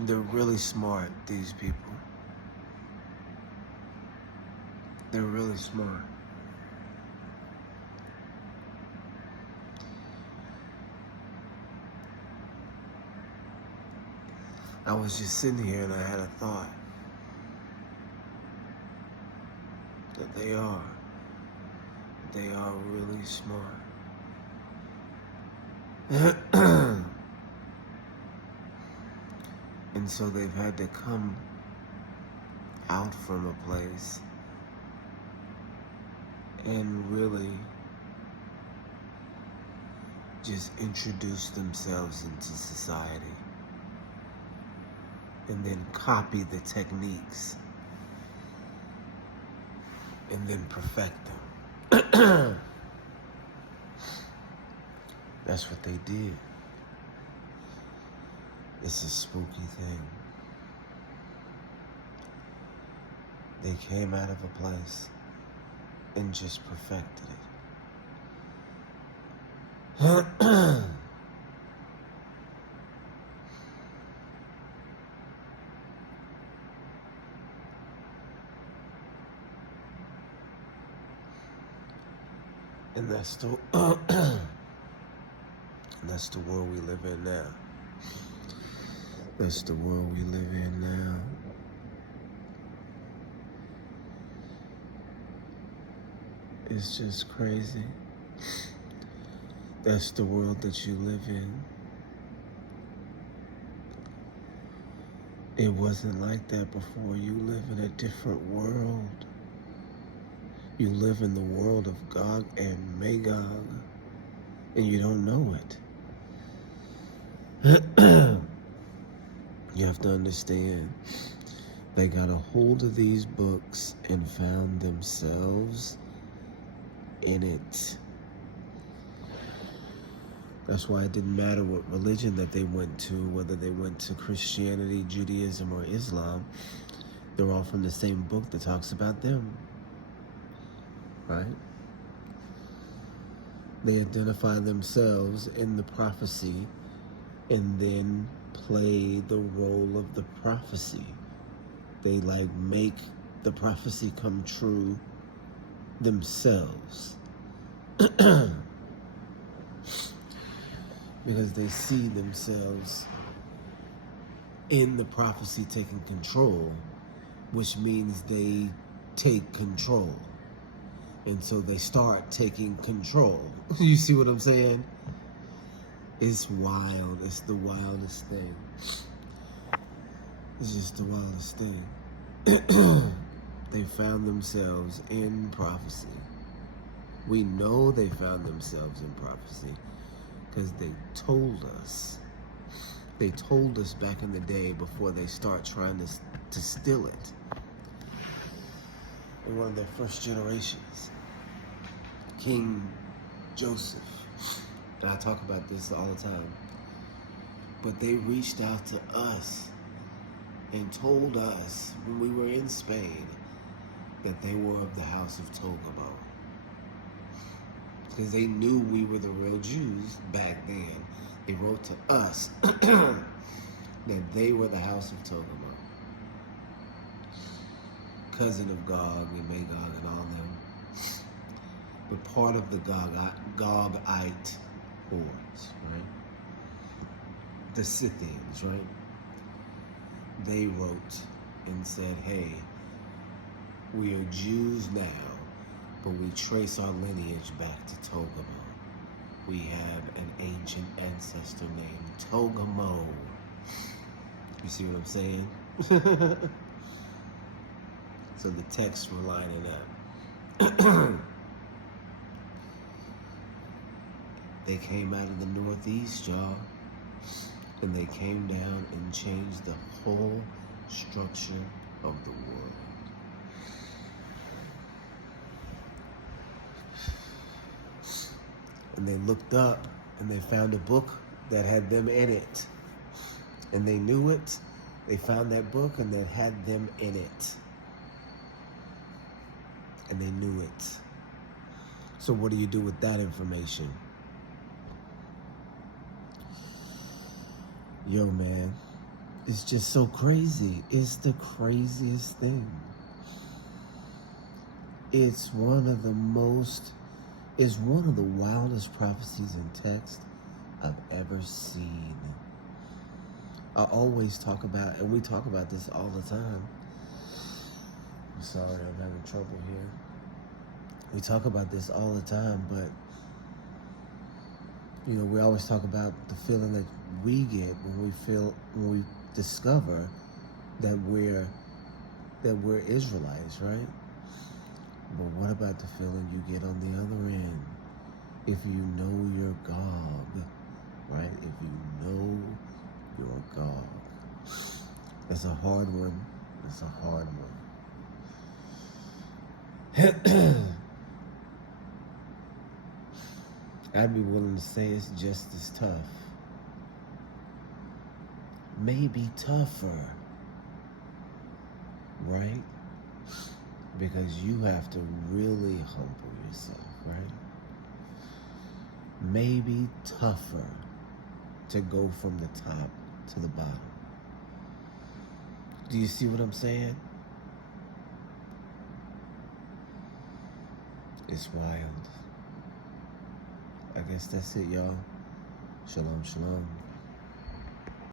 They're really smart, these people. They're really smart. I was just sitting here and I had a thought that they are really smart. And so they've had to come out from a place and really just introduce themselves into society and then copy the techniques and then perfect them. That's what they did. It's a spooky thing. They came out of a place and just perfected it. And that's the and that's the world we live in now. That's the world we live in now. It's just crazy. That's the world that you live in. It wasn't like that before. You live in a different world. You live in the world of Gog and Magog, and you don't know it. You have to understand, they got a hold of these books and found themselves in it. That's why it didn't matter what religion that they went to, whether they went to Christianity, Judaism, or Islam. They're all from the same book that talks about them, right? They identify themselves in the prophecy and then play the role of the prophecy. They make the prophecy come true themselves. Because they see themselves in the prophecy taking control, which means they take control. And so they start taking control. You see what I'm saying? It's wild. It's the wildest thing. It's just the wildest thing. They found themselves in prophecy. We know they found themselves in prophecy because they told us. They told us back in the day before they start trying to steal it. In one of their first generations, King Joseph, and I talk about this all the time, but they reached out to us and told us when we were in Spain that they were of the house of Togamo. Because they knew we were the real Jews back then. They wrote to us that they were the house of Togamo, cousin of Gog and Magog and all them, but part of the Gogite hordes, right? The Scythians, right? They wrote and said, hey, we are Jews now, but we trace our lineage back to Togamo. We have an ancient ancestor named Togamo. You see what I'm saying? So the texts were lining up. They came out of the Northeast, y'all, and they came down and changed the whole structure of the world. And they looked up and they found a book that had them in it. And they knew it. They found that book and that had them in it. And they knew it. So what do you do with that information? Yo, man, It's just so crazy. It's the craziest thing. It's one of the wildest prophecies in text I've ever seen. I always talk about, and we talk about this all the time. I'm sorry, I'm having trouble here. We talk about this all the time, but we always talk about the feeling that we get when we discover that we're Israelites, right? But what about the feeling you get on the other end if you know your God, right? If you know your God. It's a hard one. It's a hard one. I'd be willing to say it's just as tough. Maybe tougher, right? Because you have to really humble yourself, right? Maybe tougher to go from the top to the bottom. Do you see what I'm saying? It's wild. I guess that's it, y'all. Shalom, shalom.